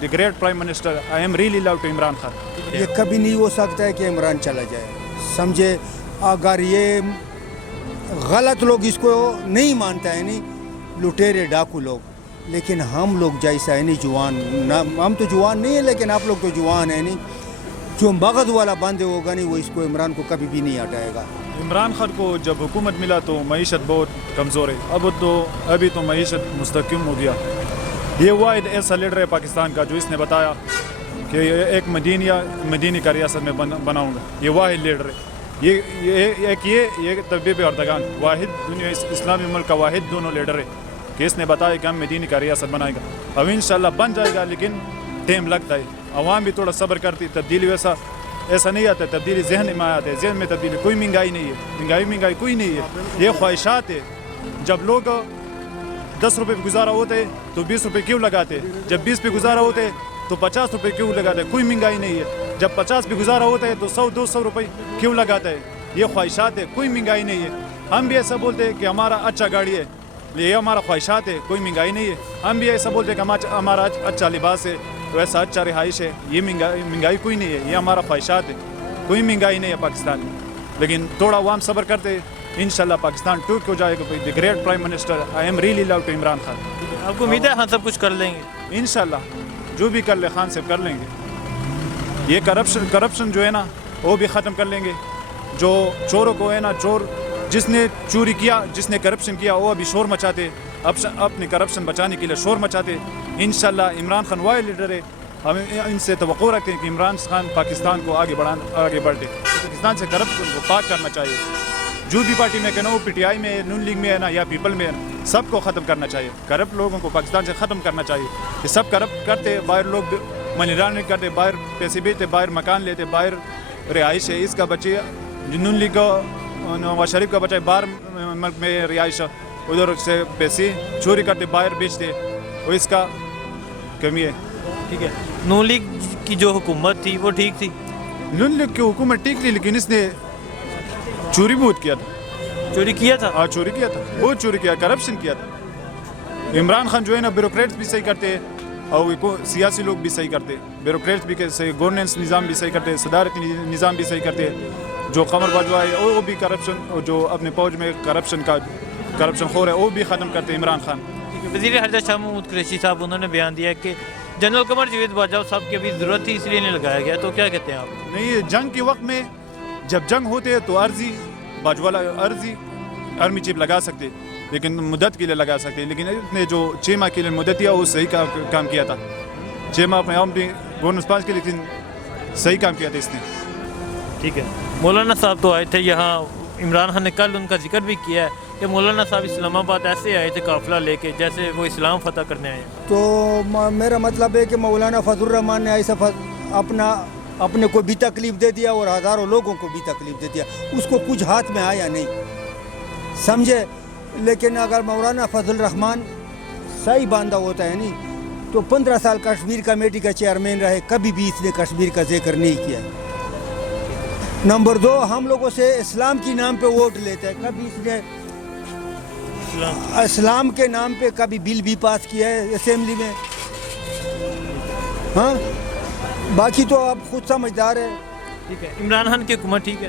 the great Prime Minister. I am really love to Imran Khan. یہ کبھی نہیں ہو سکتا ہے کہ عمران چلا جائے. سمجھے اگر یہ غلط لوگ اس کو نہیں مانتا ہے نہیں لٹیرے ڈاکو لوگ, لیکن ہم لوگ جیسا ہے نہیں جوان, ہم تو جوان نہیں ہیں لیکن آپ لوگ تو جوان ہیں نہیں. جو مغد والا بندے ہوگا نہیں وہ اس کو عمران کو کبھی بھی نہیں ہٹائے گا. عمران خان کو جب حکومت ملا تو معیشت بہت کمزور ہے, ابھی تو معیشت مستحکم ہو گیا. یہ واحد ایسا لیڈر ہے پاکستان کا جو اس نے بتایا کہ ایک مدینی کا ریاست میں بناؤں گا. یہ واحد لیڈر ہے. یہ طبیب اردگان واحد دنیا اسلامی ملک کا واحد دونوں لیڈر ہے کہ اس نے بتایا کہ ہم مدینی کا ریاست بنائے گا. اب انشاءاللہ بن جائے گا, لیکن ٹائم لگتا ہے. عوام بھی تھوڑا صبر کرتی. تبدیلی ایسا نہیں آتا ہے. تبدیلی ذہن میں آتا ہے. ذہن میں تبدیلی. کوئی مہنگائی نہیں ہے, مہنگائی کوئی نہیں ہے. یہ خواہشات ہے. جب لوگ 10 روپے پہ گزارا ہوتے تو 20 روپے کیوں لگاتے, جب 20 پہ گزارا ہوتے تو 50 روپے کیوں لگاتے. کوئی مہنگائی نہیں ہے. جب 50 پہ گزارا ہوتا ہے تو 100-200 روپے کیوں لگاتا ہے. یہ خواہشات ہے, کوئی مہنگائی نہیں ہے. ہم بھی ایسا بولتے ہیں کہ ہمارا اچھا گاڑی ہے, یہ ہمارا خواہشات ہے, کوئی مہنگائی نہیں ہے. ہم بھی ایسا بولتے ہیں کہ ہمارا اچھا لباس ہے, ویسا اچھا رہائش ہے. یہ مہنگائی کوئی نہیں ہے, یہ ہمارا خواہشات ہے. کوئی مہنگائی نہیں ہے پاکستان میں, لیکن تھوڑا عوام صبر کرتے. انشاءاللہ پاکستان ٹوک ہو جائے گا. The great prime minister, I am really love to Imran Khan. آپ کو امید ہے خان صاحب کچھ کر لیں گے؟ انشاءاللہ جو بھی کر لے خان صاحب کر لیں گے. یہ کرپشن جو ہے نا وہ بھی ختم کر لیں گے. جو چوروں کو ہے نا, چور جس نے چوری کیا, جس نے کرپشن کیا, وہ ابھی شور مچاتے, اپنے کرپشن بچانے کے لیے شور مچاتے. انشاءاللہ عمران خان واحد لیڈر ہے. ہم ان سے توقع رکھتے ہیں کہ عمران خان پاکستان کو آگے بڑھتے. پاکستان سے کرپشن کو پاک کرنا چاہیے. جو بھی پارٹی میں کہنا, وہ پی ٹی آئی میں, نون لیگ میں ہے نا, یا پیپل میں, سب کو ختم کرنا چاہیے. کرپٹ لوگوں کو پاکستان سے ختم کرنا چاہیے. یہ سب کرپٹ کرتے, باہر لوگ منی لانڈرنگ کرتے, باہر پیسے بیچتے, باہر مکان لیتے, باہر رہائش ہے. اس کا بچے نون لیگ کا, نواز شریف کا بچہ باہر ملک میں رہائش, ادھر سے پیسے چوری کرتے, باہر بیچتے, اور اس کا کمی ہے. ٹھیک ہے, نون لیگ کی جو حکومت تھی وہ ٹھیک تھی. نون لیگ کی حکومت ٹھیک تھی, لیکن اس نے چوری بہت کیا تھا. چوری کیا تھا؟ ہاں چوری کیا تھا, بہت چوری کیا, کرپشن کیا تھا. عمران خان جو ہے نا بیوروکریٹس بھی صحیح کرتے, اور سیاسی لوگ بھی صحیح کرتے. بیوروکریٹس بھی صحیح, گورننس نظام بھی صحیح کرتے, صدارتی نظام بھی صحیح کرتے. جو قمر باجوہ ہے وہ بھی کرپشن, جو اپنے فوج میں کرپشن خور ہے, وہ بھی ختم کرتے عمران خان. وزیر خارجہ شاہ محمود قریشی صاحب, انہوں نے بیان دیا کہ جنرل قمر جاوید باجوہ صاحب کی ابھی ضرورت تھی, اس لیے نہیں لگایا گیا. تو کیا کہتے ہیں آپ؟ نہیں, جنگ کے وقت میں جب جنگ ہوتے تو عرضی آرمی چیف لگا سکتے, لیکن مدت کے لیے لگا سکتے. لیکن اس نے جو 6 ماہ کے لیے مدت دیا وہ صحیح کام کیا تھا. 6 ماہ اپنے عام بھی گورننس پاس کے, لیکن صحیح کام کیا تھا اس نے. ٹھیک ہے, مولانا صاحب تو آئے تھے یہاں. عمران خان نے کل ان کا ذکر بھی کیا ہے کہ مولانا صاحب اسلام آباد ایسے آئے تھے قافلہ لے کے جیسے وہ اسلام فتح کرنے آئے. تو میرا مطلب ہے کہ مولانا فضل الرحمان نے ایسا اپنے کو بھی تکلیف دے دیا اور ہزاروں لوگوں کو بھی تکلیف دے دیا. اس کو کچھ ہاتھ میں آیا نہیں, سمجھے. لیکن اگر مولانا فضل الرحمان صحیح باندھا ہوتا ہے نہیں تو 15 سال کشمیر کمیٹی کا چیئرمین رہے, کبھی بھی اس نے کشمیر کا ذکر نہیں کیا. نمبر 2, ہم لوگوں سے اسلام کی نام پہ ووٹ لیتا ہے, کبھی اس نے اسلام کے نام پہ کبھی بل بھی پاس کیا ہے اسمبلی میں. ہاں, باقی تو آپ خود سمجھدار ہے. ٹھیک ہے, عمران خان کی حکومت ٹھیک ہے,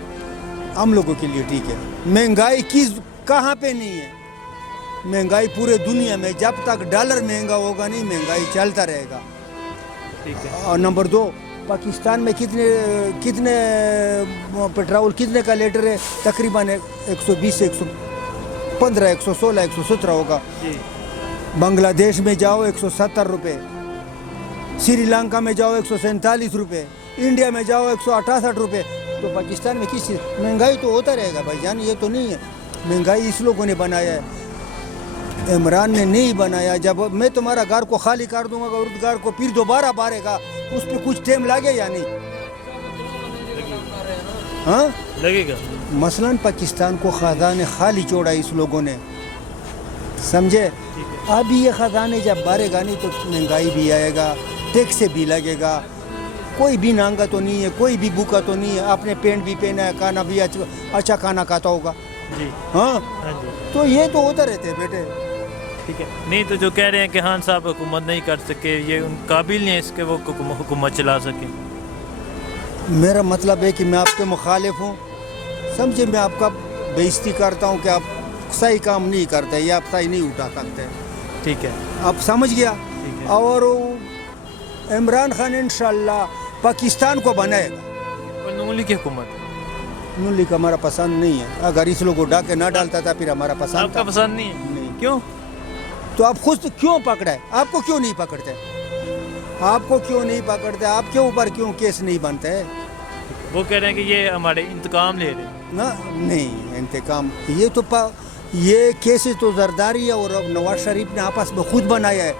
ہم لوگوں کے لیے ٹھیک ہے. مہنگائی کہاں پہ نہیں ہے. مہنگائی پورے دنیا میں, جب تک ڈالر مہنگا ہوگا نہیں مہنگائی چلتا رہے گا. ٹھیک ہے. اور نمبر 2, پاکستان میں کتنے پیٹرول کتنے کا لیٹر ہے؟ تقریباً 120 115 116 117 ہوگا. بنگلہ دیش میں جاؤ 170 روپے, سری لنکا میں جاؤ 147 روپے, انڈیا میں جاؤ 168 روپے. تو پاکستان میں کس چیز مہنگائی تو ہوتا رہے گا بھائی جان. یہ تو نہیں ہے مہنگائی اس لوگوں نے بنایا ہے, عمران نے نہیں بنایا. جب میں تمہارا گھر کو خالی کر دوں گا, گھر کو پھر دوبارہ بھرے گا, اس پہ کچھ ٹائم لگے یا نہیں؟ ہاں لگے گا. مثلاً پاکستان کو خزانے خالی چھوڑا اس لوگوں نے, سمجھے. ابھی یہ خزانے جب بھرے گا نہیں تو مہنگائی بھی آئے گا, ٹیکس بھی لگے گا. کوئی بھی نانگا تو نہیں ہے, کوئی بھی بھوکا تو نہیں ہے. اپنے پینٹ بھی پہنا ہے, کھانا بھی اچھا کھانا کھاتا ہوگا. جی ہاں, ہاں جی. تو یہ تو ہوتا رہتے ہیں بیٹے. ٹھیک ہے. نہیں تو جو کہہ رہے ہیں کہ خان صاحب حکومت نہیں کر سکے, یہ ان قابل نہیں ہے اس کے وہ حکومت چلا سکیں. میرا مطلب ہے کہ میں آپ کے مخالف ہوں. سمجھے, میں آپ کا بےعزتی کرتا ہوں کہ آپ صحیح کام نہیں کرتے یا آپ صحیح نہیں اٹھا سکتے. ٹھیک ہے, آپ سمجھ گیا. ٹھیک ہے. اور عمران خان انشاءاللہ پاکستان کو بنائے گا. اور نون لیگ کی حکومت نون لیگ ہمارا پسند نہیں ہے. اگر اس لوگ کو ڈاکے نہ ڈالتا تھا پھر ہمارا آپ پسند کا تھا. پسند نہیں ہے؟ نہیں. کیوں؟ تو آپ خود کیوں پکڑے؟ آپ کو کیوں نہیں پکڑتے؟ آپ کو کیوں نہیں پکڑتے؟ آپ کے اوپر کیوں کیس نہیں بنتے؟ وہ کہہ رہے ہیں کہ یہ ہمارے انتقام لے رہے ہیں. نہ نہیں انتقام, یہ تو یہ کیسز تو زرداری ہے اور نواز شریف نے آپس میں خود بنایا ہے.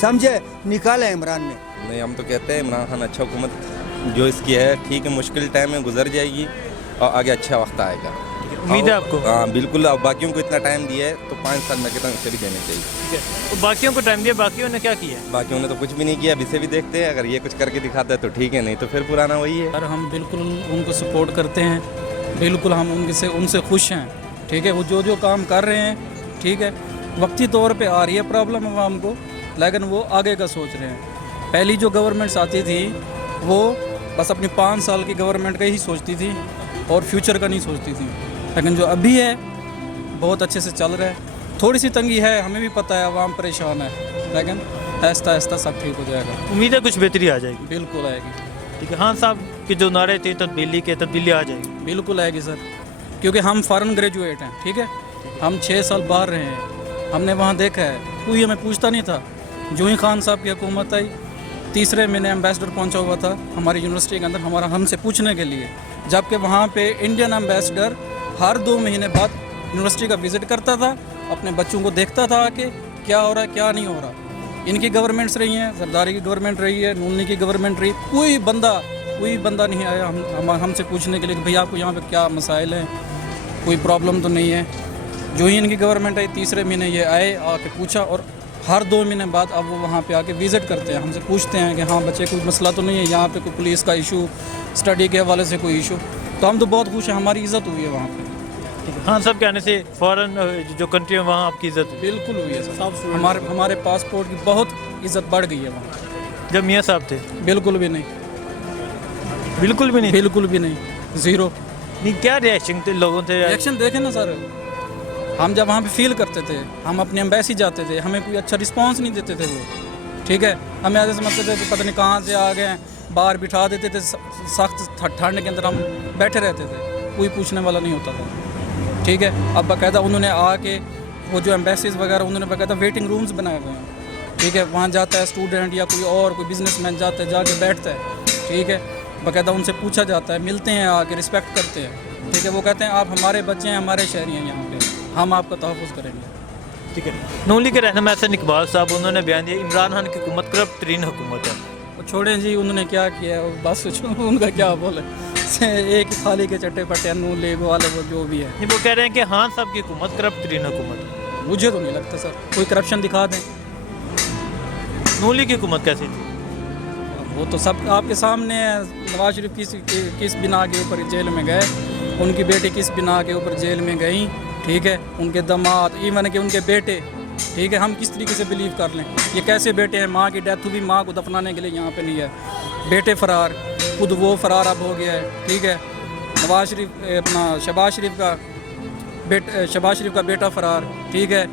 سمجھے, نکالا ہے عمران نے. نہیں, ہم تو کہتے ہیں عمران خان اچھا حکومت جو اس کی ہے ٹھیک ہے, مشکل ٹائم میں گزر جائے گی اور آگے اچھا وقت آئے گا. امید ہے آپ کو؟ ہاں بالکل. اب باقیوں کو اتنا ٹائم دیا ہے تو 5 سال میں کہتا ہوں اسے بھی دینے چاہیے. ٹھیک ہے, تو باقیوں کو ٹائم دیا, باقیوں نے کیا کیا ہے؟ باقیوں نے تو کچھ بھی نہیں کیا. اب اسے بھی دیکھتے ہیں, اگر یہ کچھ کر کے دکھاتا ہے تو ٹھیک ہے, نہیں تو پھر پرانا وہی ہے. اور ہم بالکل ان کو سپورٹ کرتے ہیں. بالکل ہم ان سے خوش ہیں. ٹھیک ہے, وہ جو کام کر رہے ہیں ٹھیک ہے, وقتی طور پہ آ رہی ہے پرابلم عوام کو, لیکن وہ آگے کا سوچ رہے ہیں. پہلی جو گورنمنٹس آتی تھی وہ بس اپنی 5 سال کی گورنمنٹ کا ہی سوچتی تھی اور فیوچر کا نہیں سوچتی تھی. لیکن جو ابھی ہے بہت اچھے سے چل رہا ہے. تھوڑی سی تنگی ہے, ہمیں بھی پتہ ہے, عوام پریشان ہے, لیکن آہستہ آہستہ سب ٹھیک ہو جائے گا. امید ہے کچھ بہتری آ جائے گی. بالکل آئے گی. ٹھیک ہے, خان صاحب کے جو نعرے تھے تبدیلی آ جائے گی. بالکل آئے گی سر, کیونکہ ہم فارن گریجویٹ ہیں. ٹھیک ہے, ہم 6 سال باہر رہے ہیں, ہم نے وہاں دیکھا ہے. کوئی ہمیں پوچھتا نہیں تھا. جو ہی خان صاحب کی حکومت آئی, تیسرے مہینے ایمبیسڈر پہنچا ہوا تھا ہماری یونیورسٹی کے اندر ہم سے پوچھنے کے لیے, جبکہ وہاں پہ انڈین ایمبیسڈر ہر 2 مہینے بعد یونیورسٹی کا وزٹ کرتا تھا, اپنے بچوں کو دیکھتا تھا کہ کیا ہو رہا ہے کیا نہیں ہو رہا. ان کی گورنمنٹس رہی ہیں, زرداری کی گورنمنٹ رہی ہے, نون لیگ کی گورنمنٹ رہی, کوئی بندہ نہیں آیا ہم سے پوچھنے کے لیے کہ بھئی آپ کو یہاں پہ کیا مسائل ہیں, کوئی پرابلم تو نہیں ہے. جو ہی ان کی گورنمنٹ آئی, تیسرے مہینے یہ آئے, آ کے پوچھا, اور ہر 2 مہینے بعد اب وہ وہاں پہ آ کے وزٹ کرتے ہیں, ہم سے پوچھتے ہیں کہ ہاں بچے کوئی مسئلہ تو نہیں ہے یہاں پہ, کوئی پولیس کا ایشو, اسٹڈی کے حوالے سے کوئی ایشو. تو ہم تو بہت خوش ہیں, ہماری عزت ہوئی ہے وہاں پہ. خان صاحب کے آنے سے فارن جو کنٹری ہے وہاں آپ کی عزت ہوئی. بالکل ہوئی ہے سر. ہمارے پاسپورٹ کی بہت عزت بڑھ گئی ہے وہاں. جب میاں صاحب تھے بالکل بھی نہیں, بالکل بھی نہیں, بالکل بھی نہیں, زیرو. نہیں, کیا ریئیکشن تھے لوگوں تھے؟ ریئیکشن دیکھیں نا سر, ہم جب وہاں پہ فیل کرتے تھے, ہم اپنی ایمبیسی جاتے تھے, ہمیں کوئی اچھا رسپانس نہیں دیتے تھے وہ. ٹھیک ہے, ہمیں ایسے سمجھتے تھے کہ پتہ نہیں کہاں سے آ گئے ہیں, باہر بٹھا دیتے تھے, سخت ٹھنڈ کے اندر ہم بیٹھے رہتے تھے, کوئی پوچھنے والا نہیں ہوتا تھا. ٹھیک ہے, اب باقاعدہ انہوں نے آ کے وہ جو ایمبیسیز وغیرہ انہوں نے باقاعدہ ویٹنگ رومز بنائے ہوئے ہیں. ٹھیک ہے, وہاں جاتا ہے اسٹوڈنٹ یا کوئی بزنس مین جاتا ہے, جا کے بیٹھتا ہے. ٹھیک ہے, باقاعدہ ان سے پوچھا جاتا ہے, ملتے ہیں, آ کے رسپیکٹ کرتے ہیں. ٹھیک ہے, وہ کہتے ہیں آپ ہمارے بچے ہیں, ہمارے شہری ہیں یہاں پہ, ہم آپ کا تحفظ کریں گے. ٹھیک ہے, نون لیگ کے رہنما حسن اقبال صاحب, انہوں نے بیان دیا عمران خان کی حکومت کرپٹ ترین حکومت ہے. وہ چھوڑیں جی, انہوں نے کیا کیا ہے بس ان کا کیا بولے, ایک ہی تھالی کے چٹے پٹے نون لیگ والے وہ جو بھی ہے. نہیں, وہ کہہ رہے ہیں کہ خان صاحب کی حکومت کرپٹ ترین حکومت ہے. مجھے تو نہیں لگتا سر, کوئی کرپشن دکھا دیں. نون لیگ کی حکومت کیسی تھی؟ وہ تو سب آپ کے سامنے ہے. نواز شریف کس بنا کے اوپر جیل میں گئے, ان کی بیٹی کس بنا کے اوپر جیل میں گئیں. ٹھیک ہے, ان کے داماد, ایون کہ ان کے بیٹے. ٹھیک ہے, ہم کس طریقے سے بلیو کر لیں, یہ کیسے بیٹے ہیں, ماں کی ڈیتھ ہوئی, ماں کو دفنانے کے لیے یہاں پہ نہیں ہے, بیٹے فرار, خود وہ فرار اب ہو گیا ہے. ٹھیک ہے, نواز شریف اپنا شہباز شریف کا بیٹا فرار. ٹھیک ہے,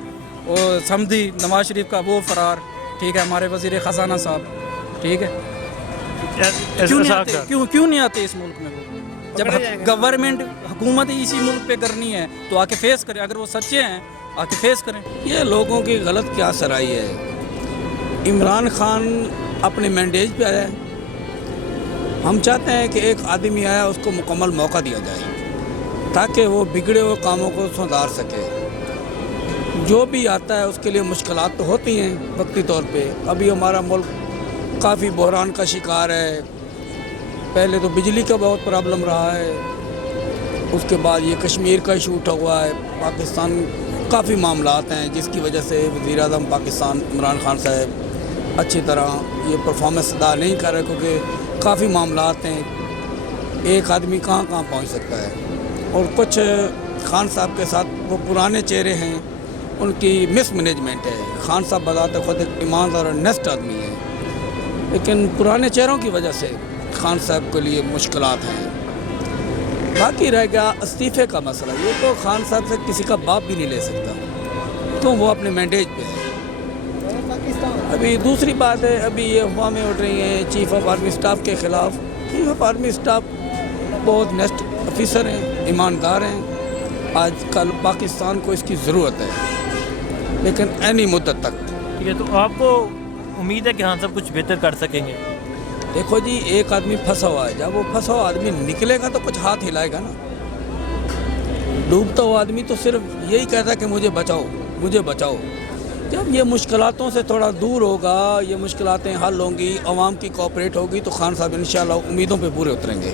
اور سمدھی نواز شریف کا وہ فرار. ٹھیک ہے, ہمارے وزیر خزانہ صاحب. ٹھیک ہے, کیوں نہیں آتے اس ملک میں وہ, جب گورنمنٹ حکومت اسی ملک پہ کرنی ہے تو آ کے فیس کریں, اگر وہ سچے ہیں آ کے فیس کریں. یہ لوگوں کی غلط کیا سرائی ہے. عمران خان اپنے مینڈیج پہ آیا ہے, ہم چاہتے ہیں کہ ایک آدمی آیا اس کو مکمل موقع دیا جائے تاکہ وہ بگڑے ہوئے کاموں کو سدھار سکے. جو بھی آتا ہے اس کے لیے مشکلات تو ہوتی ہیں وقتی طور پہ. ابھی ہمارا ملک کافی بحران کا شکار ہے. پہلے تو بجلی کا بہت پرابلم رہا ہے, اس کے بعد یہ کشمیر کا ایشو اٹھا ہوا ہے. پاکستان کافی معاملات ہیں جس کی وجہ سے وزیر اعظم پاکستان عمران خان صاحب اچھی طرح یہ پرفارمنس ادا نہیں کر رہے, کیونکہ کافی معاملات ہیں, ایک آدمی کہاں پہنچ سکتا ہے. اور کچھ خان صاحب کے ساتھ وہ پرانے چہرے ہیں ان کی مس مینجمنٹ ہے. خان صاحب بذات خود ایک ایماندار اور نیسٹ آدمی ہے، لیکن پرانے چہروں کی وجہ سے خان صاحب کے لیے مشکلات ہیں. باقی رہ گیا استعفے کا مسئلہ، یہ تو خان صاحب سے کسی کا باپ بھی نہیں لے سکتا، تو وہ اپنے مینڈیج پہ ہے. ابھی دوسری بات ہے، ابھی یہ افواہیں اٹھ رہی ہیں چیف آف آرمی اسٹاف کے خلاف. چیف آف آرمی اسٹاف بہت نیسٹ آفیسر ہیں، ایماندار ہیں. آج کل پاکستان کو اس کی ضرورت ہے، لیکن اینی مدت تک. ٹھیک ہے، تو آپ کو امید ہے کہ خان صاحب کچھ بہتر کر سکیں گے؟ دیکھو جی، ایک آدمی پھنسا ہوا ہے، جب وہ پھنسا ہوا آدمی نکلے گا تو کچھ ہاتھ ہلائے گا نا. ڈوبتا ہوا آدمی تو صرف یہی کہتا ہے کہ مجھے بچاؤ مجھے بچاؤ. جب یہ مشکلاتوں سے تھوڑا دور ہوگا، یہ مشکلاتیں حل ہوں گی، عوام کی کوآپریٹ ہوگی، تو خان صاحب انشاءاللہ امیدوں پہ پورے اتریں گے.